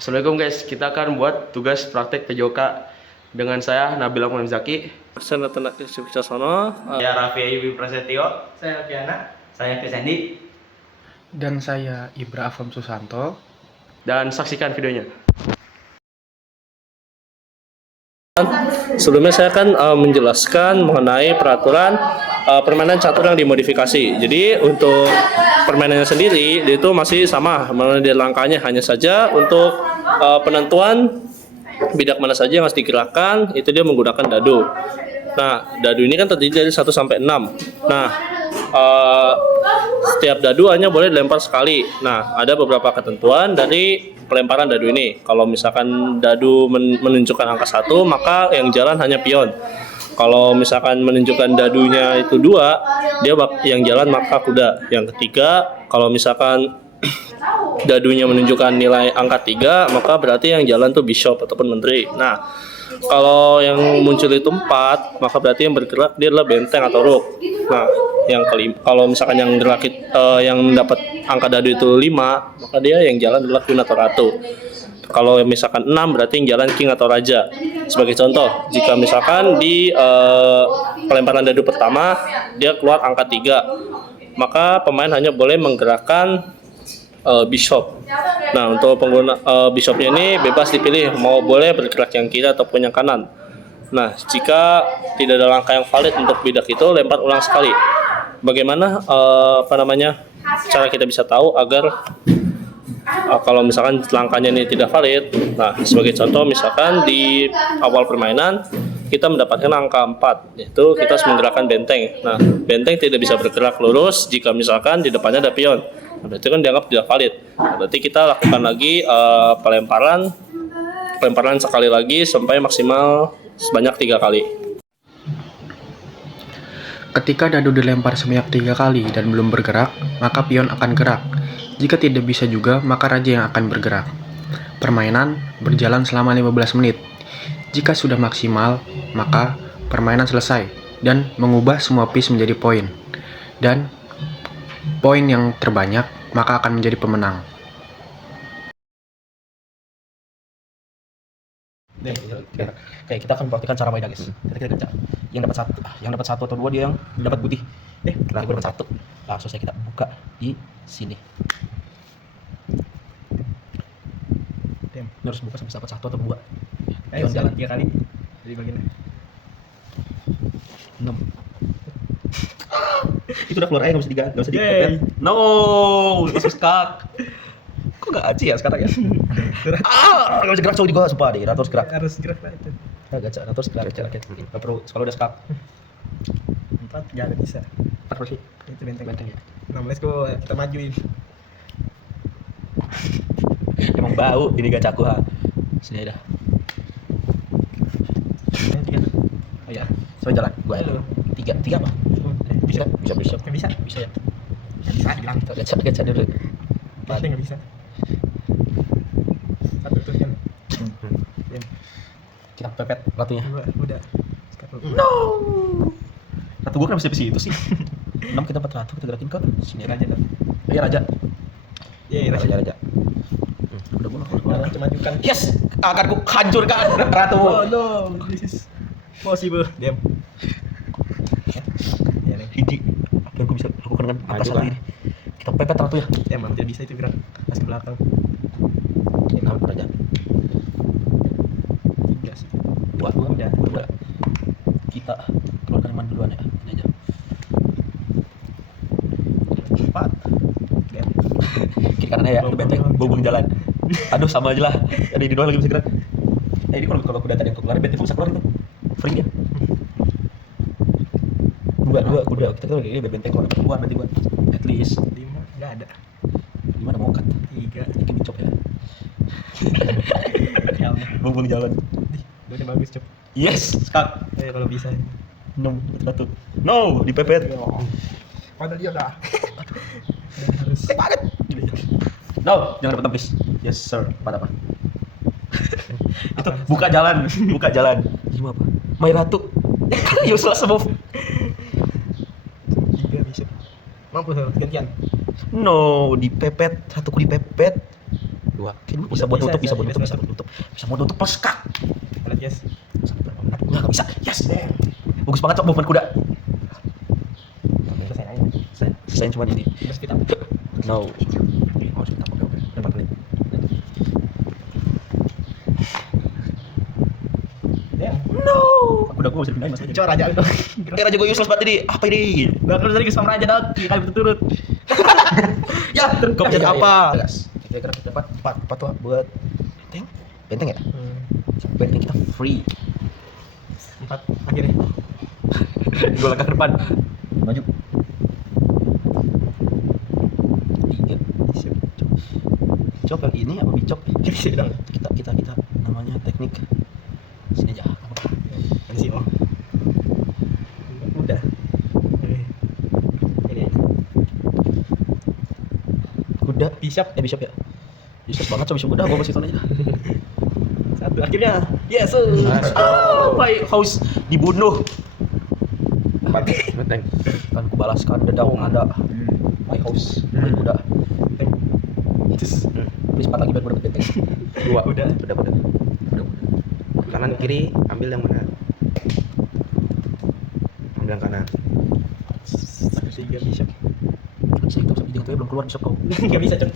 Assalamualaikum guys, kita akan buat tugas praktek PJOK dengan saya Nabil Akmal Zaki. Saya Nathan Wicaksono. Saya Raffi Ayubi Prasetyo. Saya Piana. Saya Krisandi. Dan saya Ibra Afam Susanto. Dan saksikan videonya. Sebelumnya saya akan menjelaskan mengenai peraturan permainan catur yang dimodifikasi. Jadi untuk permainannya sendiri itu masih sama, mengenai langkahnya hanya saja untuk penentuan bidak mana saja yang harus digerakkan itu dia menggunakan dadu. Nah, dadu ini kan terdiri dari 1 sampai 6. Nah, setiap dadu hanya boleh dilempar sekali. Nah, ada beberapa ketentuan dari pelemparan dadu ini. Kalau misalkan dadu menunjukkan angka 1, maka yang jalan hanya pion. Kalau misalkan menunjukkan dadunya itu 2, dia yang jalan maka kuda. Yang ketiga, kalau misalkan dadunya menunjukkan nilai angka 3, maka berarti yang jalan tuh bishop ataupun menteri. Nah, kalau yang muncul itu 4, maka berarti yang bergerak dia adalah benteng atau rook. Nah, yang kelima, kalau misalkan yang yang dapat angka dadu itu 5, maka dia yang jalan adalah queen atau ratu. Kalau misalkan 6, berarti yang jalan king atau raja. Sebagai contoh, jika misalkan di pelemparan dadu pertama dia keluar angka 3, maka pemain hanya boleh menggerakkan bishop. Nah, untuk pengguna bishopnya ini bebas dipilih, mau boleh bergerak yang kiri ataupun yang kanan. Nah, jika tidak ada langkah yang valid untuk bidak itu, lempar ulang sekali. Bagaimana cara kita bisa tahu agar kalau misalkan langkahnya ini tidak valid? Nah, sebagai contoh misalkan di awal permainan kita mendapatkan angka 4, yaitu kita harus menggerakkan benteng. Nah, benteng tidak bisa bergerak lurus jika misalkan di depannya ada pion. Nah, berarti kan dianggap tidak valid. Nah, berarti kita lakukan lagi pelemparan sekali lagi sampai maksimal sebanyak 3 kali. Ketika dadu dilempar sebanyak 3 kali dan belum bergerak, maka pion akan gerak. Jika tidak bisa juga, maka raja yang akan bergerak. Permainan berjalan selama 15 menit. Jika sudah maksimal, maka permainan selesai dan mengubah semua piece menjadi poin. Dan poin yang terbanyak maka akan menjadi pemenang. Kayak kita akan praktikkan cara mainnya guys. Kita kerja. Yang dapat satu atau 2 dia yang dapat putih. Kita dapat 1. Langsung saja kita buka di sini. Ini harus buka sampai dapat 1 atau 2. Ayo jalan 3 kali. Jadi bagian 6. Itu udah keluar aja, nggak usah dipepet. No, masuk skak. Kok nggak aci ya sekarang ya? Nggak bisa gerak cowok juga, sumpah deh. Ratus gerak. harus gerak lah itu. Gacha, ratus gerak. Nggak perlu, kalau udah skak. 4 nggak ada bisa. 4 sih. Itu benteng. Benteng ya. 16 go kita majuin. Emang bau ini gacaku ha. Sini dah. Oh ya, sampai jalan. Gua Halo. 3 apa? Bisa. Bisa ya. Bisa dibilang. Gacha dulu. Pasti nggak bisa. Satu tuh kan. Kita pepet ratunya. Udah. No. Ratu gua kenapa sampai situ sih? 6 kita 4 ratu, kita gerakin ke sini Raja dah. Iya raja. Iya Raja. Udah gua Cuma majukan. Yes, akan ku hancurkan ratu. Oh no, this is possible. Diam. Ya nih. Hiji. Apa yang ku bisa lakukan dengan angka Maju, 1 ini? Kita pepet ratu ya. Emang tidak bisa itu gerak pas ke belakang. Ini nama raja. 3 sih. Dua. Kita keluarkan mana duluan ya? Ini aja. 4. Diam. Kiri kanannya ya, benteng, bubung jalan. Aduh sama aja lah. Ada di doang lagi bisa gerak. Ini kalau kuda tadi yang keluar benteng bisa keluar itu. Free dia. Dua kuda kita keluar ini benteng keluar berarti buat at least 5 enggak ada. gimana mau cut 3. ini dicop ya. Helm. Bubung jalan. Udah bagus, Cep. Yes, skak. Kalau bisa. 6 ratu. No, dipepet. Padahal dia udah. Harus. Banget. No, jangan dapat please. Yes sir. Apa? Itu buka jalan. Gimana apa? Main ratu. Useless move. 3 bisa. Mampu gantian. No, dipepet. Ratuku dipepet. 2. Bisa buat nutup, bisa buat nutup, bisa buat nutup. Bisa buat nutup plus kak. Lihat yes. Enggak bisa. Yes. Bagus banget cok movement kuda. Selesai aja. Saya cuma ini. Terus kita. No. Oh, sebentar. Oke. 4 menit. Ya. No. Kuda gua bisa pindahin Mas. Cok raja itu. Raja gua useless banget ini. Apa ini? Gak perlu tadi ke raja dong. 3 kali berturut-turut. Ya, kau bisa Ya, apa? ya, Kita gerak ke depan. 4 tuh buat benteng. Benteng ya? Benteng kita free. 4 akhirnya. Gua langkah ke depan. Maju. 3. Cok yang ini apa bicok? Kita namanya teknik. Sini aja. Di sini. Udah. Ini. Kuda. Bishop. Bishop ya. Useless banget cok bishop kuda. Gua masih aja. 1 akhirnya. Yes. My house dibunuh. Benteng. Kan kubalaskan dendam ada. My house. My kuda. Please 4 lagi biar gua dapet benteng. 2. Udah. Udah. Kanan kiri ambil yang mana? Ambil yang kanan. 3 bishop. Bisa itu sampai jangan belum keluar bishop kau. Enggak bisa, Cok.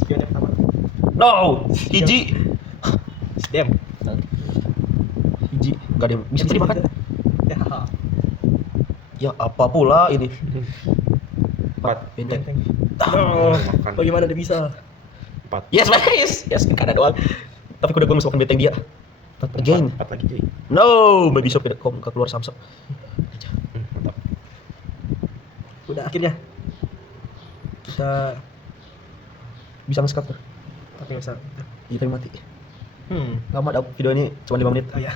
Skillnya pertama. No, hiji. Damn. Hiji, enggak ada. Bisa dimakan. Ya. Ya apa pula ini? 4. Benteng. Oh, Makan. bagaimana dia bisa? 4. Yes, yes kan kanan doang. Tapi kuda gue masukkan benteng dia. Again. 4 lagi cuy. No, my bishop kau keluar samsung. Mantap. Udah akhirnya. Kita Bisa nge-scout tuh. tapi bisa. Iya tapi mati. Lama dah video ini cuma 5 menit. Oh ya.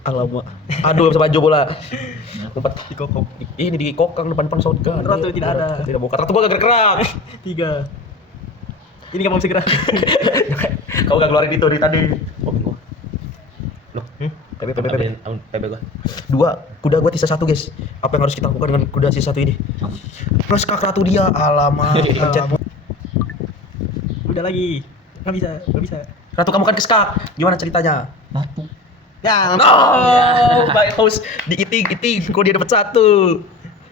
Alamak. Aduh, bisa maju bola. Umpat. Di kokok. Ini di kokang depan shotgun. Ratu tidak ada. Tidak buka. Ratu gua gak gerak. 3. Ini kamu segera. Kau gak keluarin itu dari tadi. Oh, bingung. Loh, PB. PB gua. 2, kuda gua sisa 1 guys. Apa yang harus kita lakukan dengan kuda sisa 1 ini? Plus kak ratu dia. Alamak. Pencet. Udah lagi. Nggak bisa. Ratu kamu kan keskak. Gimana ceritanya? Ratu. Ya, No, baik host diiting. Kok dia dapat 1?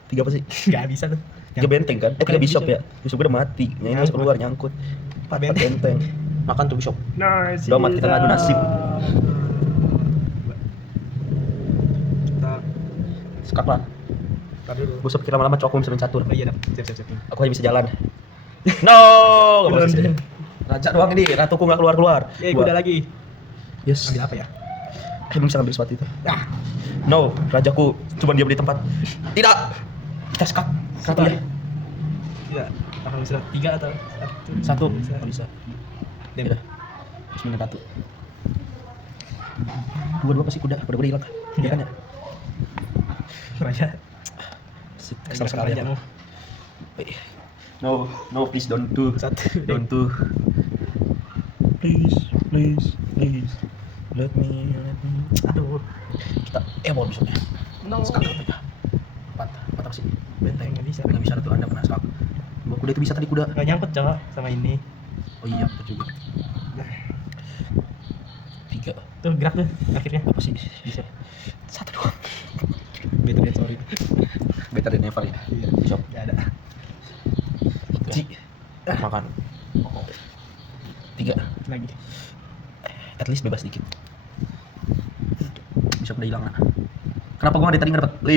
3 apa sih? nggak bisa tuh. 3 benteng kan? 3 bishop bishop. ya. Bishop udah mati. Yang ini masuk keluar nyangkut. 4 benteng. Makan tuh bishop. Nice. Udah mati kita ngadu nasib. Kita Skak lah. tar dulu. Gue pikir lama-lama cok aku bisa main catur. Oh iya, siap. Aku hanya bisa jalan. No, gak bisa. Raja doang ini, ratuku gak keluar. Udah lagi. Yes. Ambil apa ya? Belum bisa ngambil sepatu itu. Ah, No, rajaku cuma diam di tempat. Tidak. Kita skak. Ratu ya. iya. Akan bisa 3 atau 1. Bisa. Gak bisa. Dem. Udah. Bismillah ratu. 2 pasti kuda hilang. Iya kan ya? Raja. Kesal sekali Rajamu. aku. No, please don't do. 1. Don't do. Please. Let me. Aduh. Kita mau besoknya. No. Sekarang apa ya? 4 apa sih? Benteng nggak bisa. Nggak bisa ratu Anda pernah skak. 2 kuda itu bisa tadi kuda. Nggak nyangkut coba sama ini. Oh iya, betul juga. 3 Tuh gerak tuh akhirnya. apa sih? Bisa. 1 doang. Better than sorry. Better than never ya. Iya. Shop. Nggak ada. Ci. Makan. 3. Lagi. At least bebas dikit. Bisa udah hilang. Nak. Kenapa gua dari tadi nggak dapat 5?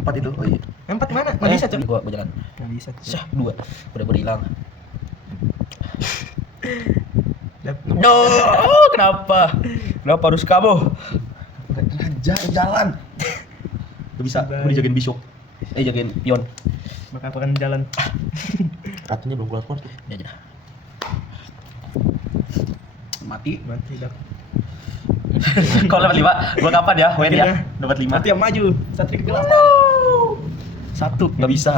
4 itu. Oh iya. 4 mana? Nggak bisa coba. Gua jalan. Nggak bisa. Syah, 2. Udah hilang. Dap. No, kenapa? Kenapa harus kamu? Raja jalan. Gak bisa, aku dijagain bishop. Jagain pion. Maka aku akan jalan. Ratunya belum keluar tuh. Ya aja. Mati. Dap. Kau dapat 5. Gua kapan ya? Wait ya. Akhirnya. Dapat 5. Satu yang maju. Satria kegelapan. No. 1 nggak bisa.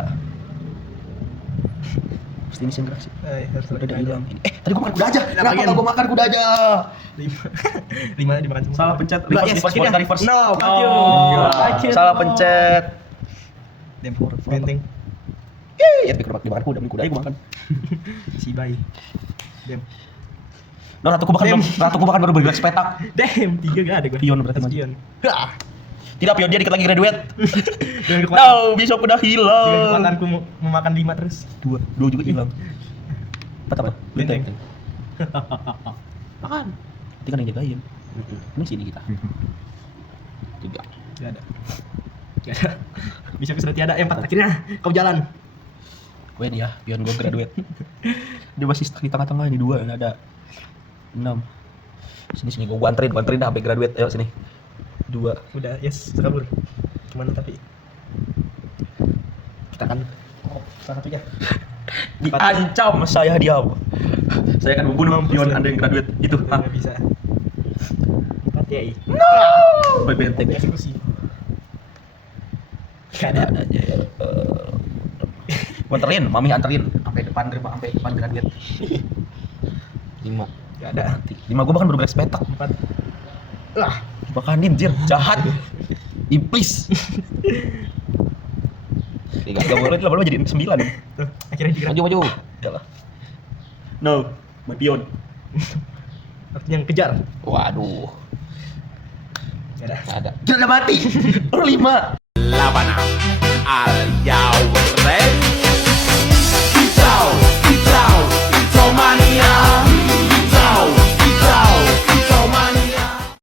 Pasti ini sih gerak sih. Harus Udah hilang. Tadi gua makan kuda aja. Kenapa Kenapa again? gua makan kuda aja? 5 dimakan semua. Salah pencet. Udah, Reverse, yes, reverse, akhirnya. reverse. No, fuck you. Oh, Fuck you. salah pencet. Dem benteng. Ya tapi dimakan kuda, beli kuda aja gue makan. Si bayi. Dem. Nah, ratuku bahkan baru bergerak sepetak. Dem, 3 gak ada gue. Pion berarti maju. Pion. Hah. Tidak pion dia dikit lagi graduate. Dengan kekuatan, No, besok udah dengan hilang. kekuatanku memakan 5 terus. Dua juga hilang. Empat apa? Benteng. Makan. Nanti kan yang jagain. Ini sini kita. 3. Gak ada. Gak ada. Bisa sudah tiada. 4 akhirnya kau jalan. Gue dia, pion gue graduate. Dia masih stuck di tengah-tengah ini 2 ada 6. Sini gue anterin dah sampai graduate. Ayo sini. 2. Udah, yes, kabur. Gimana tapi? Kita kan Salah satunya. diancam saya diam. Saya akan membunuh pion Anda yang graduate itu. Udah nggak bisa. 4 ya. Sampai benteng. Eksekusi. Gak Ada ada. aja. Gua anterin, mami anterin sampai depan graduate. 5. Gak ada. 5 gua bahkan baru beres petak. 4. Lah, Bahkan ninjir, jahat. Iblis. 3 boleh lama-lama jadi 9. tuh, akhirnya digerak. Maju. Udahlah. No, my pion. Yang kejar. Waduh. Gak ada. Ada. Tidak ada mati. Baru 5. Labanang Alia